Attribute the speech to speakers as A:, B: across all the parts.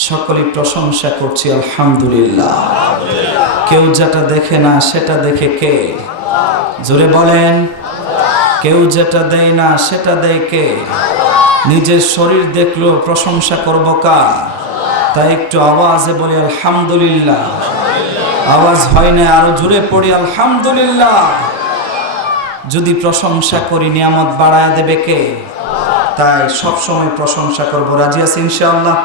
A: সকলেই প্রশংসা করছি, আলহামদুলিল্লাহ। কেউ যেটা দেখে না, সেটা দেখে কে? জোরে বলেন। কেউ যেটা দেয় না, সেটা দেয় কে? নিজের শরীর দেখল প্রশংসা করব কার? তাই একটু আওয়াজে বলি, আলহামদুলিল্লাহ। আওয়াজ হয় না, আরও জোরে পড়ি, আলহামদুলিল্লাহ। যদি প্রশংসা করি, নিয়ামত বাড়ায় দেবে কে? তাই সবসময় প্রশংসা করব। রাজি আছি ইনশাআল্লাহ?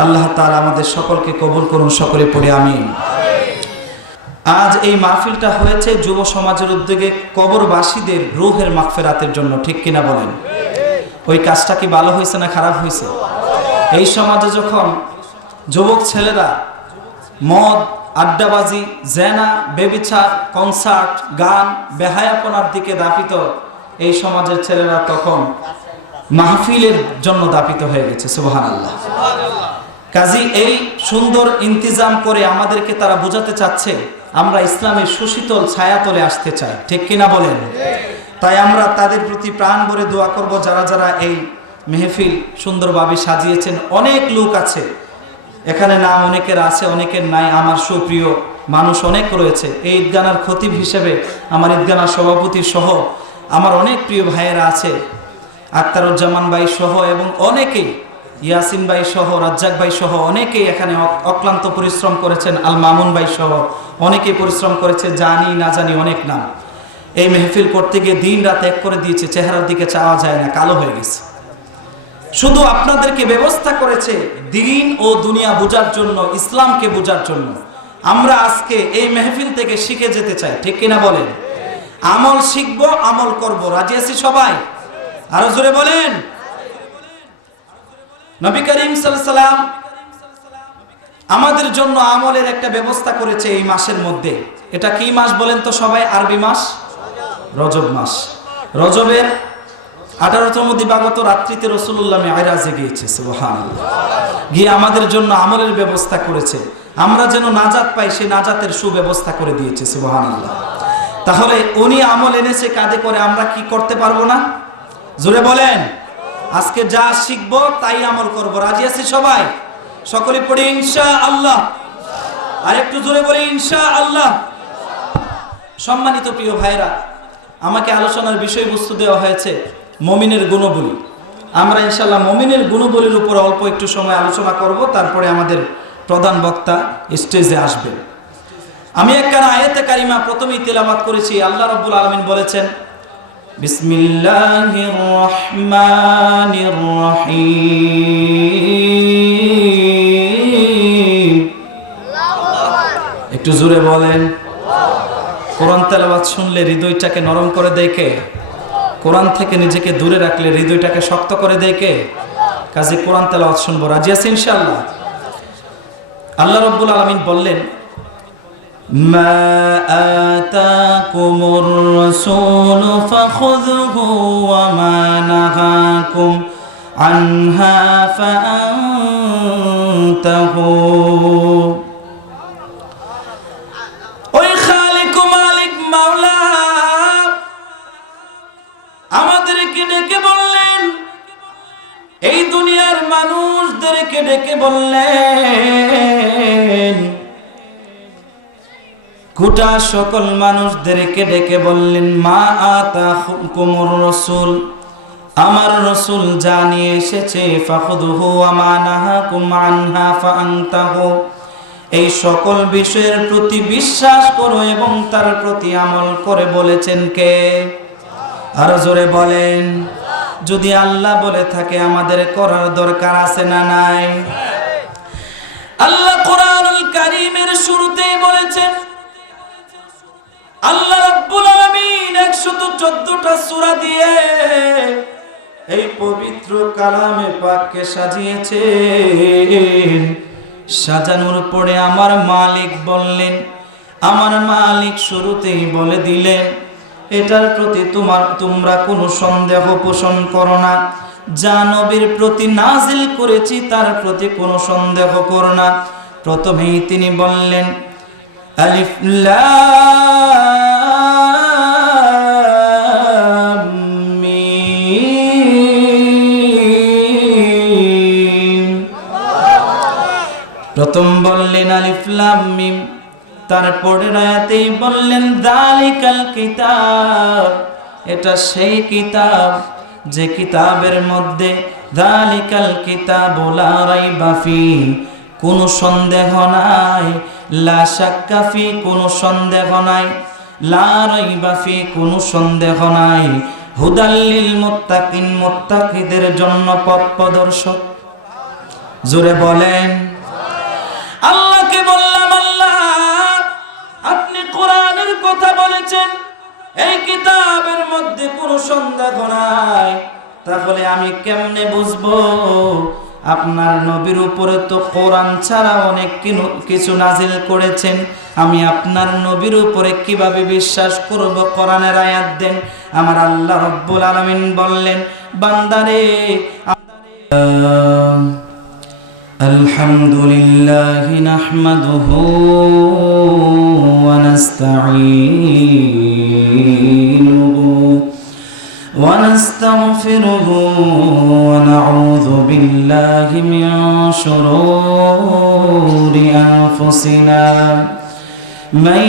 A: আল্লাহ তাআলা আমাদের সকলকে কবুল করুন, সকলে পড়ে আমিন। আজ এই মাহফিলটা হয়েছে যুব সমাজের উদ্যোগে কবরবাসীদের রুহের মাগফিরাতের জন্য, ঠিক কিনা বলেন? ওই কাজটা কি ভালো হয়েছে না খারাপ হয়েছে? এই সমাজে যখন যুবক ছেলেরা মদ, আড্ডাবাজি, জেনা, বেবিচার, কনসার্ট, গান, বেহায়াপনার দিকে দাপিত, এই সমাজের ছেলেরা তখন মাহফিলের জন্য দাপিত হয়ে গেছে সুবহান আল্লাহ কাজী, এই সুন্দর ইন্তিজাম করে আমাদেরকে তারা বোঝাতে চাচ্ছে, আমরা ইসলামের সুশীতল ছায়াতলে আসতে চাই। ঠিক কিনা বলেন? তাই আমরা তাদের প্রতি প্রাণ ভরে দোয়া করব, যারা যারা এই মেহফিল সুন্দরভাবে সাজিয়েছেন। অনেক লোক আছে, এখানে নাম অনেকের আছে, অনেকের নাই। আমার সুপ্রিয় মানুষ অনেক রয়েছে। এই ঈদগানার খতিব হিসেবে, আমার ঈদগানার সভাপতি সহ আমার অনেক প্রিয় ভাইয়েরা আছে, আক্তারুজ্জামান ভাই সহ এবং অনেকেই ইয়াসিন ভাই সহ, রাজ্জাক ভাই সহ অনেকেই এখানে অক- অক্লান্ত পরিশ্রম করেছেন আল মামুন ভাই সহ অনেকেই পরিশ্রম করেছে, জানি না জানি অনেক নাম। এই মেহফিল করতে গিয়ে দিন রাত এক করে দিয়েছে, চেহারার দিকে চাওয়া যায় না, কালো হয়ে গেছে। শুধু আপনাদেরকে ব্যবস্থা করেছে দিন ও দুনিয়া বোঝার জন্য, ইসলামকে বোঝার জন্য। আমরা আজকে এই মেহফিল থেকে শিখে যেতে চাই, ঠিক কিনা বলেন? আমল শিখব, আমল করব। রাজি আছি সবাই? আরও জোরে বলেন? নবী করিম সাল্লাম আমাদের জন্য আমলের একটা ব্যবস্থা করেছে এই মাসের মধ্যে। এটা কি মাস বলেন তো সবাই? আরবি মাস? রজব মাস। রজবের আঠারোতম দিবাগত রাত্রিতে রসুল্লাহ মেহরাজে গিয়েছে সুবহান গিয়ে আমাদের জন্য আমলের ব্যবস্থা করেছে। আমরা যেন নাজাত পাই, সে নাজাতের সুব্যবস্থা করে দিয়েছে সুবহান তাহলে উনি আমল এনেছে, কাঁধে করে আমরা কি করতে পারব না? জোরে বলেন। আজকে যা শিখব তাই আমল করব। রাজি আছি সবাই? সকলে পড়ি ইনশা আল্লাহ আর একটু জোরে বলি ইনশা আল্লাহ সম্মানিত প্রিয় ভাইরা আমাকে আলোচনার বিষয়বস্তু দেওয়া হয়েছে মমিনের গুণবলী। আমরা ইনশাল্লাহ মমিনের গুণবলীর উপর অল্প একটু সময় আলোচনা করব, তারপরে আমাদের প্রধান বক্তা স্টেজে আসবে আমি একখানা আয়াতে কারিমা প্রথমেই তেলাবাত করেছি। আল্লাহ রব্বুল আলমিন বলেছেন বিসমিল্লাহির রহমানির রহিম একটু জোরে বলেন, কোরআন তেলাবাত শুনলে হৃদয়টাকে নরম করে দেয় কে? কোরআন থেকে নিজেকে দূরে রাখলে হৃদয়টাকে শক্ত করে দেয় কে? কাজে কোরআন তেলাওয়াত শুনব। রাজি আছে ইনশাআল্লাহ? আল্লাহ রব্বুল আলমিন বললেন ما آتاكم الرسول فخذه وما نهاكم عنها فأنتهوا ওই খালিক মালিক মাওলা আমাদেরকে ডেকে বললেন এই দুনিয়ার মানুষদেরকে ডেকে বললেন গোটা সকল মানুষদেরকে ডেকে বললেন, মা আতা কুমুর রসুল। আমার রসুল জানিয়ে এসেছে, ফাখুদুহু আমানাহা কুমানহা ফাআনতাহু। এই সকল বিষয়ের প্রতি বিশ্বাস করো এবং তার প্রতি আমল করে বলেছেন কে? আরও জোরে বলেন, যদি আল্লাহ বলে থাকে, আমাদের করার দরকার আছে না নাই? আল্লাহ কোরআনুল কারীমের শুরুতেই বলেছেন আল্লাহ রাব্বুল আলামিন 114টা সূরা দিয়ে এই পবিত্র কালামে পাককে সাজিয়েছেন। সাজানোর পরে আমার মালিক বললেন, আমার মালিক শুরুতেই বলে দিলেন, এটার প্রতি তোমার, তোমরা কোনো সন্দেহ পোষণ করো না। যা নবীর প্রতি নাজিল করেছি, তার প্রতি কোনো সন্দেহ করো না। প্রথমেই তিনি বললেন, আলিফ লাম। প্রথম বললেন আলিফলাম মিম, তারপরে রায়াতেই বললেন, দালিকাল কিতাব। এটা সেই কিতাব যে কিতাবের মধ্যে দালিকাল কিতাব লা রাইবা ফি কোনো সন্দেহ নাই। লা শাক্কা ফি, কোনো সন্দেহ নাই। লা রাইবা ফি, কোনো সন্দেহ নাই। হুদাল্লিল মুত্তাকিন, মুত্তাকিদের জন্য পথ প্রদর্শক। জোরে বলেন আল্লাহকে বললাম, আল্লাহ, আপনি কোরআনের কথা বলেছেন, এই কিতাবের মধ্যে কোনো সন্দেহ নাই। তাহলে আমি কেমনে বুঝব? আপনার নবীর উপরে তো কোরআন ছাড়া অনেক কিছু নাজিল করেছেন। আমি আপনার নবীর উপরে কীভাবে বিশ্বাস করব? কোরআনের আয়াত দেন। আমার আল্লাহ রব্বুল আলামিন বললেন, বান্দারে الحمد لله نحمده ونستعينه ونستغفره ونعوذ بالله من شرور أنفسنا. من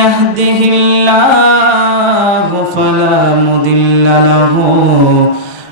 A: يهده الله فلا مضل له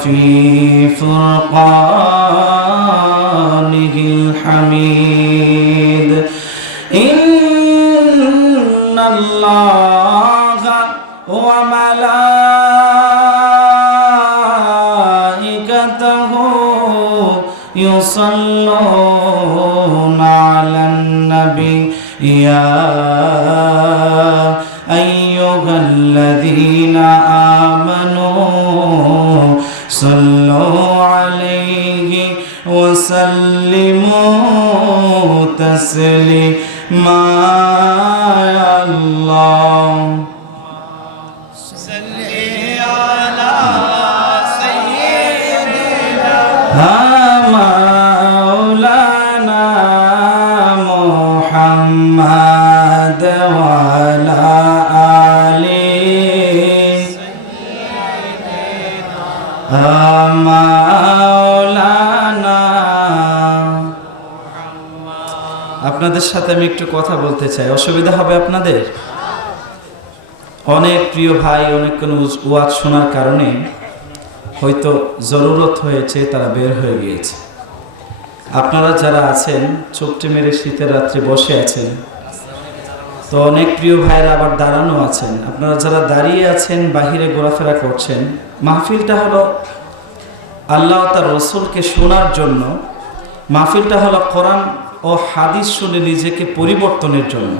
A: وفي فرقانه الحميد. إن الله وملائكته يصلون على النبي. يا أيها الذين آمنوا صلوا عليه وسلموا تسليما يا الله আপনাদের সাথে আমি একটু কথা বলতে চাই। অসুবিধা হবে আপনাদের? অনেক প্রিয় ভাই, অনেক কোনো ওয়াজ শোনার কারণে হয়তো জরুরত হয়েছে, তারা বের হয়ে গিয়েছে। আপনারা যারা আছেন চোখটি মেরে শীতের রাত্রে বসে আছেন, তো অনেক প্রিয় ভাইরা আবার দাঁড়ানো আছেন। আপনারা যারা দাঁড়িয়ে আছেন, বাহিরে ঘোরাফেরা করছেন, মাহফিলটা হলো আল্লাহ তার রসুলকে শোনার জন্য। মাহফিলটা হলো কোরআন ও হাদিস শুনে নিজেকে পরিবর্তনের জন্য।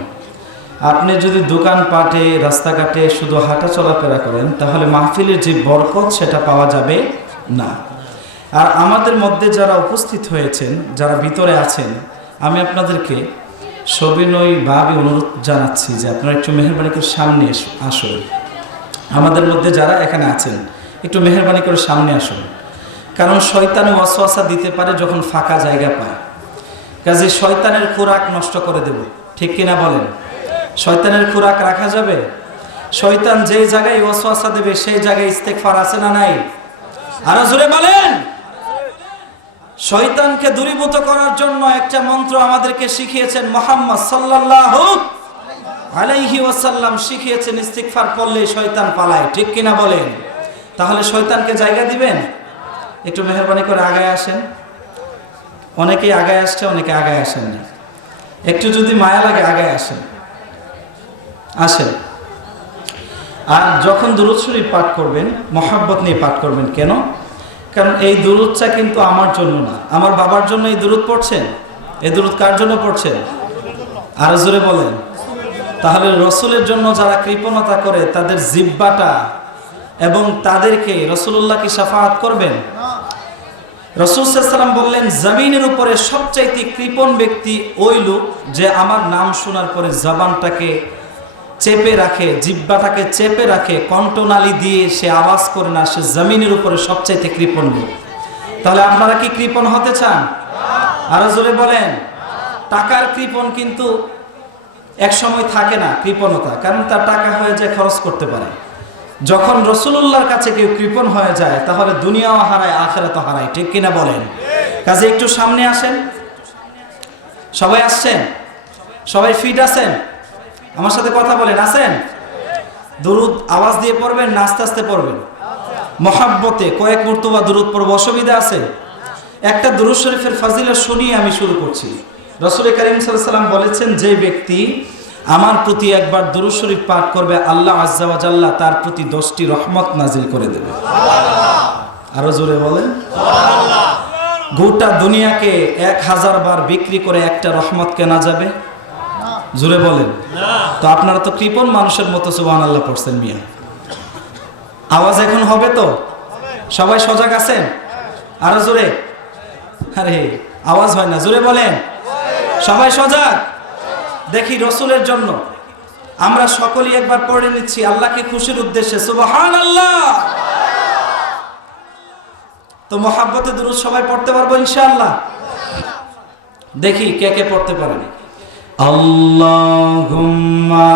A: আপনি যদি দোকানপাটে, রাস্তাঘাটে শুধু হাঁটা চলাফেরা করেন, তাহলে মাহফিলের যে বরকত সেটা পাওয়া যাবে না। আর আমাদের মধ্যে যারা উপস্থিত হয়েছেন, যারা ভিতরে আছেন, আমি আপনাদেরকে সবিনয়ভাবে অনুরোধ জানাচ্ছি যে আপনারা একটু মেহরবানি করে সামনে আসুন। আমাদের মধ্যে যারা এখানে আছেন, একটু মেহরবানি করে সামনে আসুন। কারণ শয়তানে ওয়াসওয়াসা দিতে পারে যখন ফাঁকা জায়গা পায়। কাজে শয়তানের খোরাক নষ্ট করে দেব। ঠিক কিনা বলেন? শয়তানের খোরাক রাখা যাবে? শয়তান যে জায়গায় ওয়াসওয়াসা দেবে, সেই জায়গায় ইস্তেকফার আছে না নাই? আরও জোরে বলেন! শয়তানকে দূরীভূত করার জন্য একটা মন্ত্র আমাদেরকে শিখিয়েছেন মোহাম্মদ সাল্লাল্লাহু আলাইহি ওয়াসাল্লাম। শিখিয়েছেন, ইস্তিগফার পড়লে শয়তান পালায়। ঠিক কিনা বলেন? তাহলে শয়তানকে জায়গা দিবেন? একটু মেহরবানি করে আগায় আসেন। অনেকেই আগায় আসছে, অনেকে আগায় আসেন না। একটু যদি মায়া লাগে, আগায় আসেন। আসেন। আর যখন দুরুদ শরীফ পাঠ করবেন, মহাব্বত নিয়ে পাঠ করবেন, কেন? কারণ এই দুরুদটা কিন্তু আমার জন্য না। আমার বাবার জন্য এই দুরুদ পড়ছেন? এই দুরুদ কার জন্য পড়ছেন? আরও জোরে বলেন। তাহলে রসুলের জন্য যারা কৃপণতা করে, তাদের জিব্বাটা এবং তাদেরকে রসুল্লাহ কি সাফাত করবেন? রসুল সাল্লাম বললেন, জমিনের উপরে সবচাইতে কৃপণ ব্যক্তি ওই লোক যে আমার নাম শোনার পরে জবানটাকে চেপে রাখে, জিব্বাটাকে চেপে রাখে, কণ্ঠনালী দিয়ে সে আওয়াজ করে না, সে জমিনের উপরে সবচাইতে কৃপণ লোক। তাহলে আপনারা কি কৃপণ হতে চান? আরও জোরে বলেন। টাকার কৃপণ কিন্তু এক সময় থাকে না, কৃপণতা, কারণ তার টাকা হয়ে যায়, খরচ করতে পারে। যখন রসুল্লাহর কাছে কেউ কৃপণ হয়ে যায়, তাহলে দুনিয়াও হারায় আখেরাত হারায়। ঠিক কিনা বলেন? কাজে একটু সামনে আসেন। সবাই আসছেন? সবাই ফিট আছেন? আমার সাথে কথা বলেন, আছেন? দুরুদ আওয়াজ দিয়ে পড়বেন না আস্তে আস্তে পড়বেন? মহাব্বতে কয়েক মর্তবা দুরুদ পড়ব, অসুবিধা আছে? একটা দুরুদ শরীফের ফাজিলা শুনিয়ে আমি শুরু করছি। রসুল করিম সাল্লাম বলেছেন, যে ব্যক্তি আমার প্রতি একবার দুরুদ শরীফ পাঠ করবে আল্লাহ আজ্জাওয়াজাল্লাহ তার প্রতি দশটি রহমত নাজিল করে দেবে। আরও জোরে বলেন। গোটা দুনিয়াকে এক হাজার বার বিক্রি করে একটা রহমত কেনা যাবে? জোরে বলেন। তো আপনারা তো কৃপন মানুষের মতো সুবাহ আল্লাহ পড়ছেন মিয়া। আওয়াজ এখন হবে তো? সবাই সজাগ আছেন? আরও জোরে। আরে, আওয়াজ হয় না। জোরে বলেন। সবাই সজাগ? দেখি রসুলের জন্য। আমরা সকলেই একবার পড়ে নিচ্ছি আল্লাহকে খুশির উদ্দেশ্যে সুবাহান আল্লাহ তো মহাব্বতে দুরুদ সবাই পড়তে পারব ইনশাআল্লাহ? দেখি কে কে পড়তে পারে। আল্লাহুম্মা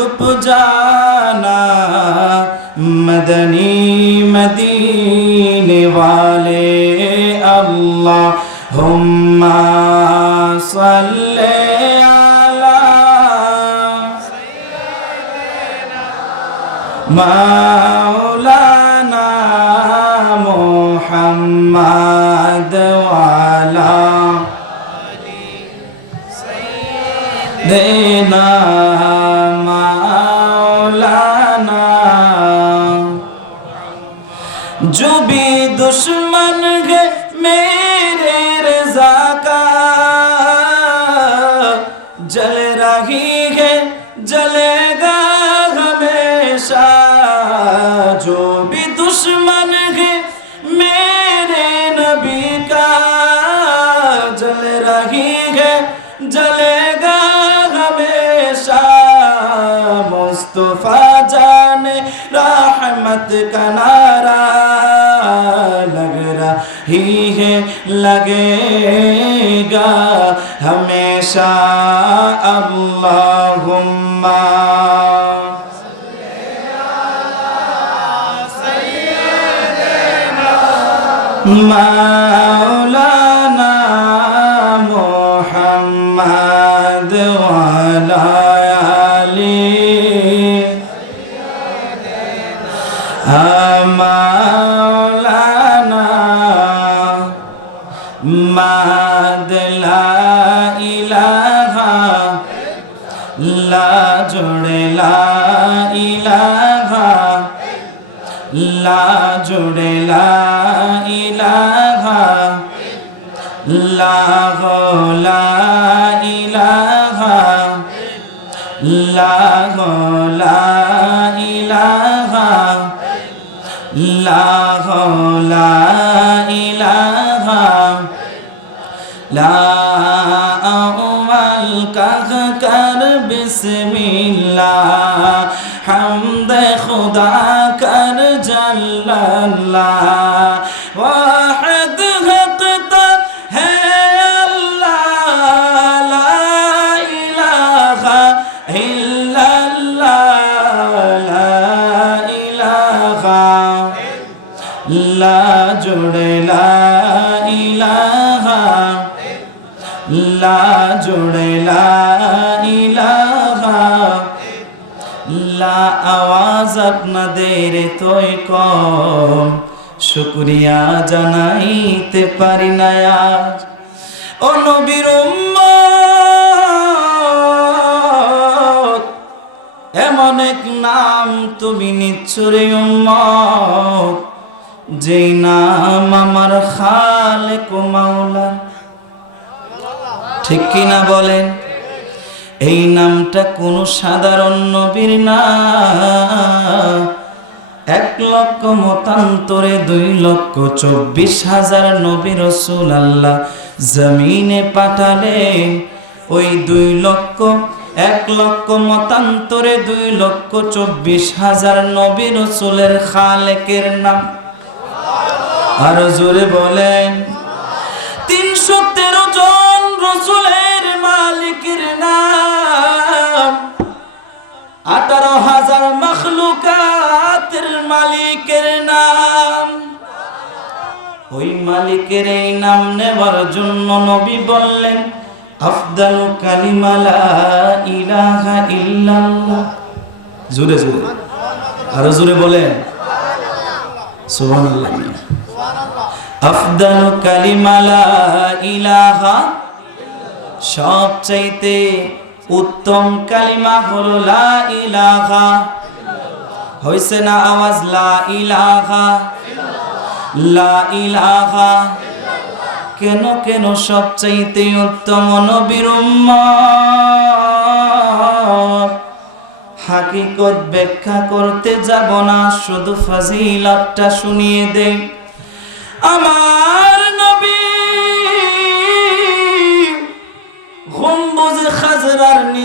A: চুপ জানা মদনী মদিনে वाले আল্লাহ হুম্মা সাল্লে আলা মাওলানা মুহাম্মদ ওয়ালা দেনা जो भी दुश्मन है मेरे रजा का जल रही है जलेगा हमेशा जो भी दुश्मन है मेरे नबी का जल रही है जलेगा हमेशा मुस्तफा जाने रहमत का नारा लगेगा हमेशा अल्लाहुम्मा सल्ली জোড়ে লা ইলাহা আল্লাহ লা ইলাহা আল্লাহ লা ইলাহা আল্লাহ লা ইলাহা লা কাহ কর বিসমিল্লাহ। লা জোড়ে লা আওয়াজ আপনাদের তোই কম। শুক্রিয়া জানাইতে পারি না আজ। ও নবীর এমন এক নাম তুমি নিচ্ছরে উম্মত। যেই নাম আমার খালেক মাওলা ঠিক কিনা বলেন? এই নামটা কোনো সাধারণ নবীর না। এক লক্ষ মতান্তরে দুই লক্ষ চব্বিশ হাজার নবী রসুল আল্লাহ জমিনে পাঠালেন। ওই দুই লক্ষ, এক লক্ষ মতান্তরে দুই লক্ষ চব্বিশ হাজার নবী রসুলের খালেকের নাম। আরও জোরে বলেন। রসুলের মালিকের নাম। আঠারো হাজার মখলুকাতের মালিকের নাম। ওই মালিকের এই নাম নেবার জন্য নবী বললেন, আফদালু কালিমালা ইলাহা ইল্লাল্লাহ। জোরে জোরে। আরও জোরে বলেন। সুবহানাল্লাহ। আফদালু কালিমালা ইলাহা সবচাইতে উত্তম কালিমা হলো লা ইলাহা। হইছে না আওয়াজ লা ইলাহা? লা ইলাহা। কেন কেন সবচাইতে উত্তম নবীর হাকিকত ব্যাখ্যা করতে যাব না, শুধু ফাজিলাতটা শুনিয়ে দে আমার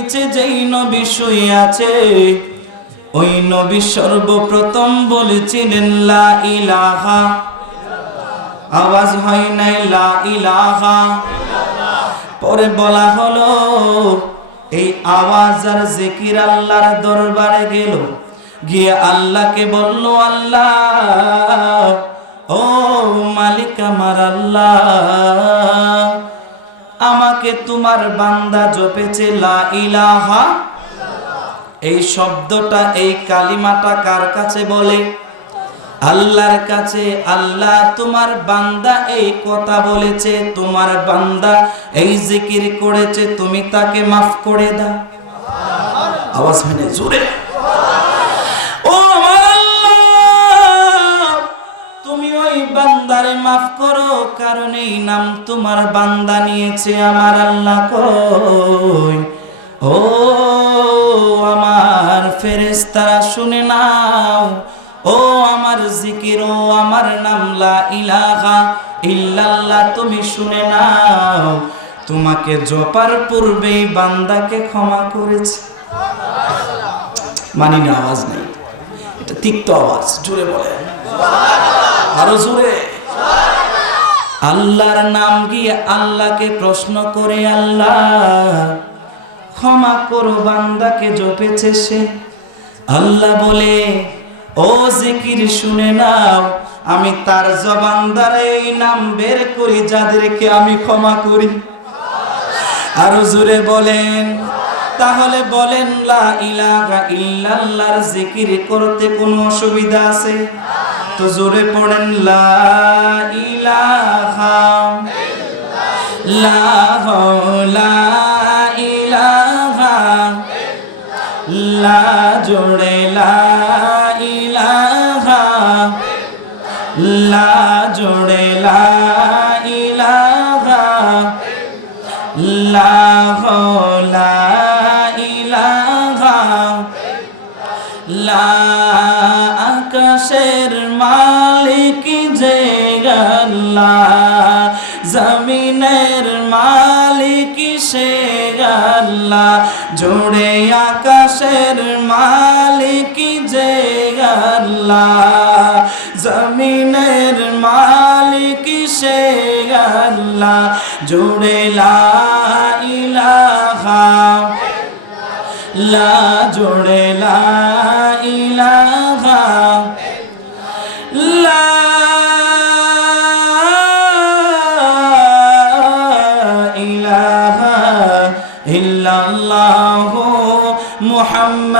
A: নিচে যেই নবী শুয়ে আছে। ওই নবী সর্বপ্রথম বলেছিলেন, লা ইলাহা। আওয়াজ হয় নাই, লা ইলাহা। পরে বলা হলো, এই আওয়াজ আর জিকির আল্লাহর দরবারে গেল। গিয়ে আল্লাহকে বলল, আল্লাহ, ও মালিক আমার আল্লাহ। আমাকে তোমার বান্দা জপেছে, লা ইলাহা এই শব্দটা, এই কালিমাটা কার কাছে বলে? আল্লাহর কাছে। আল্লাহ তোমার বান্দা এই কথা বলেছে, তোমার বান্দা এই জিকির করেছে, তুমি তাকে মাফ করে দাও। আওয়াজ হয় জোরে। বান্দারে মাফ করো, কারণ এই নাম তোমার বান্দা নিয়েছে আমার আল্লাহ কই? ও আমার ফেরেশতারা শুনে নাও, ও আমার জিকির, ও আমার নাম লা ইলাহা ইল্লাল্লাহ, তুমি শুনে নাও, তোমাকে জপার পূর্বেই বান্দাকে ক্ষমা করেছে। মানি না আওয়াজ নেই। এটা তিক্ত আওয়াজ, জোরে বলে আরও জোরে। আল্লাহর নাম গিয়ে আল্লাহকে প্রশ্ন করে, আল্লাহ, ক্ষমা করো বান্দাকে জপেছে সে। আল্লাহ বলে, ও জিকির শুনে নাও, আমি তার জবান দ্বারা এই নাম বের করি, যাদেরকে আমি ক্ষমা করি। আরও জোরে বলেন, তাহলে বলেন, লা ইলাহা ইল্লাল্লাহর জিকির করতে কোনো অসুবিধা আছে? তো জোরে পড়েন, লা ইলাহা লা লা ইলাহা লা জোড়ে লা ইলাহা লা জোড়ে লা ইলাহা লাহ লা লা মালিক যে আল্লাহ, জমিনের মালিক সে আল্লাহ জোড়ে আকাশের মালিক যে আল্লাহ, জমিনের মালিক সে আল্লাহ জোড়ে লা ইলাহা লা জোড়ে লা ইলাহা